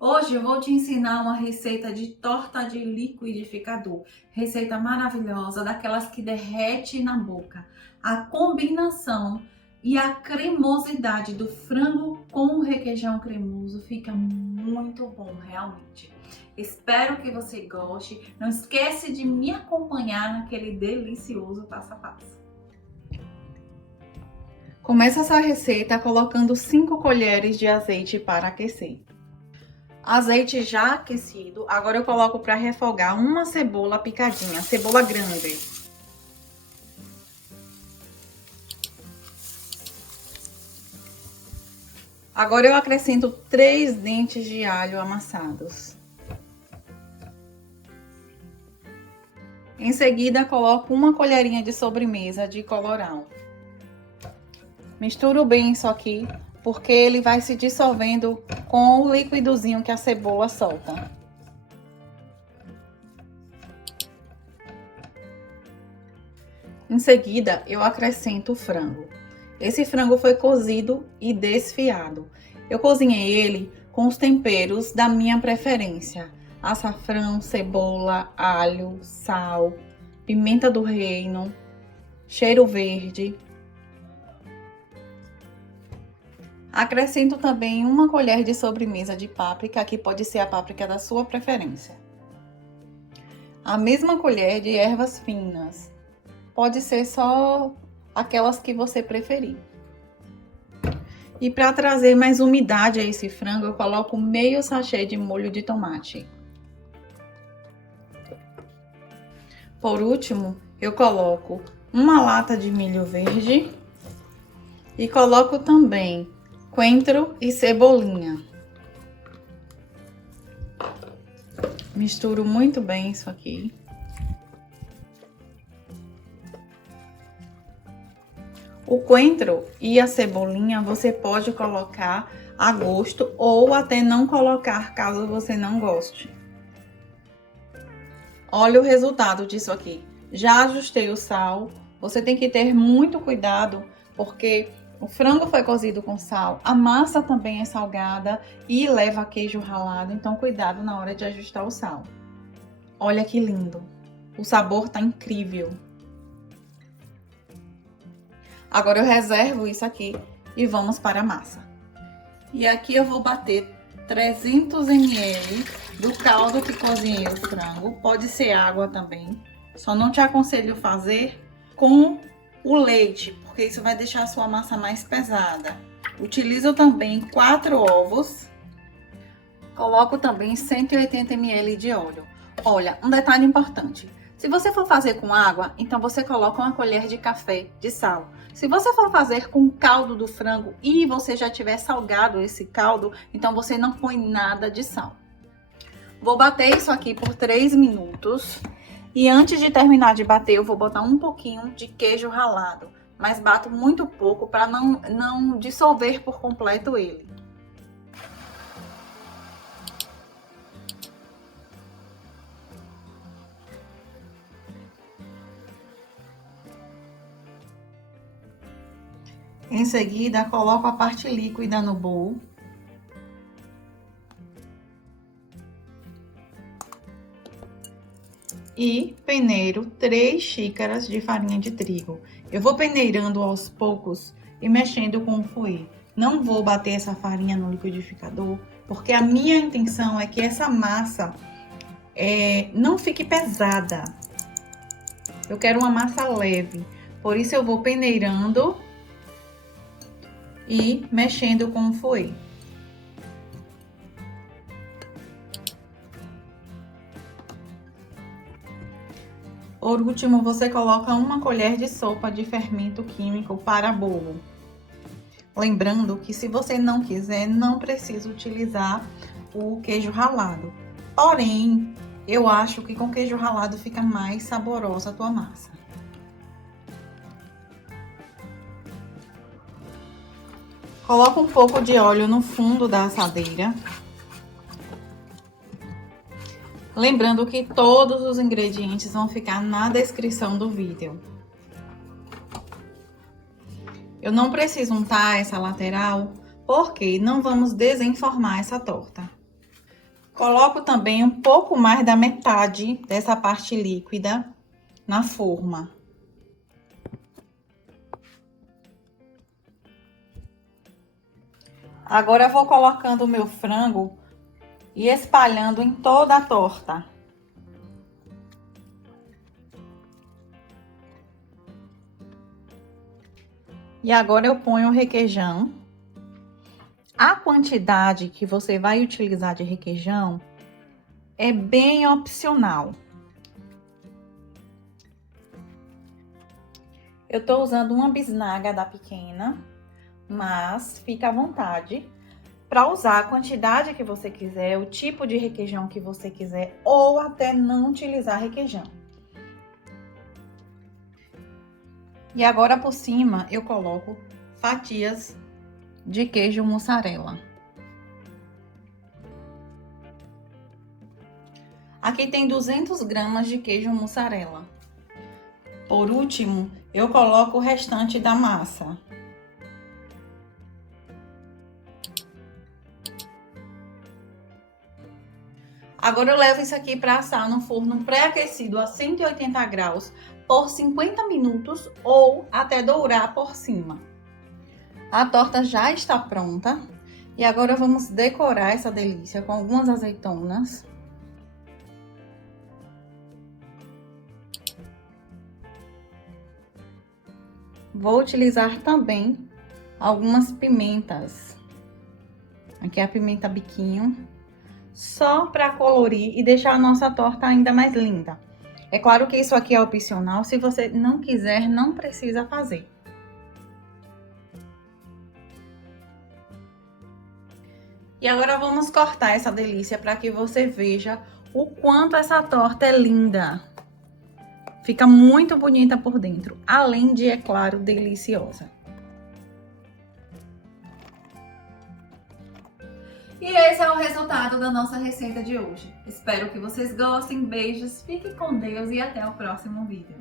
Hoje eu vou te ensinar uma receita de torta de liquidificador. Receita maravilhosa, daquelas que derrete na boca. A combinação e a cremosidade do frango com o requeijão cremoso fica muito bom, realmente. Espero que você goste. Não esquece de me acompanhar naquele delicioso passo a passo. Começa essa receita colocando 5 colheres de azeite para aquecer. Azeite já aquecido, agora eu coloco para refogar uma cebola picadinha, cebola grande. Agora eu acrescento 3 dentes de alho amassados. Em seguida, coloco uma colherinha de sobremesa de colorau. Misturo bem isso aqui, porque ele vai se dissolvendo com o liquidozinho que a cebola solta. Em seguida, eu acrescento o frango. Esse frango foi cozido e desfiado. Eu cozinhei ele com os temperos da minha preferência: açafrão, cebola, alho, sal, pimenta do reino, cheiro verde. Acrescento também uma colher de sobremesa de páprica, que pode ser a páprica da sua preferência. A mesma colher de ervas finas, pode ser só aquelas que você preferir. E para trazer mais umidade a esse frango, eu coloco meio sachê de molho de tomate. Por último, eu coloco uma lata de milho verde e coloco também coentro e cebolinha. Misturo muito bem isso aqui. O coentro e a cebolinha você pode colocar a gosto ou até não colocar, caso você não goste. Olha o resultado disso aqui. Já ajustei o sal. Você tem que ter muito cuidado, porque o frango foi cozido com sal, a massa também é salgada e leva queijo ralado, então cuidado na hora de ajustar o sal. Olha que lindo, o sabor tá incrível. Agora eu reservo isso aqui e vamos para a massa. E aqui eu vou bater 300 ml do caldo que cozinhei o frango, pode ser água também. Só não te aconselho fazer com o leite, porque isso vai deixar a sua massa mais pesada. Utilizo também 4 ovos. Coloco também 180 ml de óleo. Olha, um detalhe importante. Se você for fazer com água, então você coloca uma colher de café de sal. Se você for fazer com o caldo do frango e você já tiver salgado esse caldo, então você não põe nada de sal. Vou bater isso aqui por 3 minutos. E antes de terminar de bater, eu vou botar um pouquinho de queijo ralado. Mas bato muito pouco para não dissolver por completo ele. Em seguida, coloco a parte líquida no bowl. E peneiro 3 xícaras de farinha de trigo. Eu vou peneirando aos poucos e mexendo com o fouet. Não vou bater essa farinha no liquidificador, porque a minha intenção é que essa massa não fique pesada. Eu quero uma massa leve, por isso eu vou peneirando e mexendo com o fouet. Por último, você coloca uma colher de sopa de fermento químico para bolo. Lembrando que se você não quiser, não precisa utilizar o queijo ralado. Porém, eu acho que com queijo ralado fica mais saborosa a tua massa. Coloca um pouco de óleo no fundo da assadeira. Lembrando que todos os ingredientes vão ficar na descrição do vídeo. Eu não preciso untar essa lateral, porque não vamos desenformar essa torta. Coloco também um pouco mais da metade dessa parte líquida na forma. Agora eu vou colocando o meu frango e espalhando em toda a torta. E agora eu ponho o requeijão. A quantidade que você vai utilizar de requeijão é bem opcional. Eu tô usando uma bisnaga da pequena, mas fica à vontade para usar a quantidade que você quiser, o tipo de requeijão que você quiser, ou até não utilizar requeijão. E agora por cima eu coloco fatias de queijo mussarela. Aqui tem 200 gramas de queijo mussarela. Por último, eu coloco o restante da massa. Agora eu levo isso aqui para assar no forno pré-aquecido a 180 graus por 50 minutos ou até dourar por cima. A torta já está pronta e agora vamos decorar essa delícia com algumas azeitonas. Vou utilizar também algumas pimentas. Aqui é a pimenta biquinho, só para colorir e deixar a nossa torta ainda mais linda. É claro que isso aqui é opcional, se você não quiser, não precisa fazer. E agora vamos cortar essa delícia para que você veja o quanto essa torta é linda. Fica muito bonita por dentro, além de, é claro, deliciosa. E esse é o resultado da nossa receita de hoje. Espero que vocês gostem. Beijos, fiquem com Deus e até o próximo vídeo.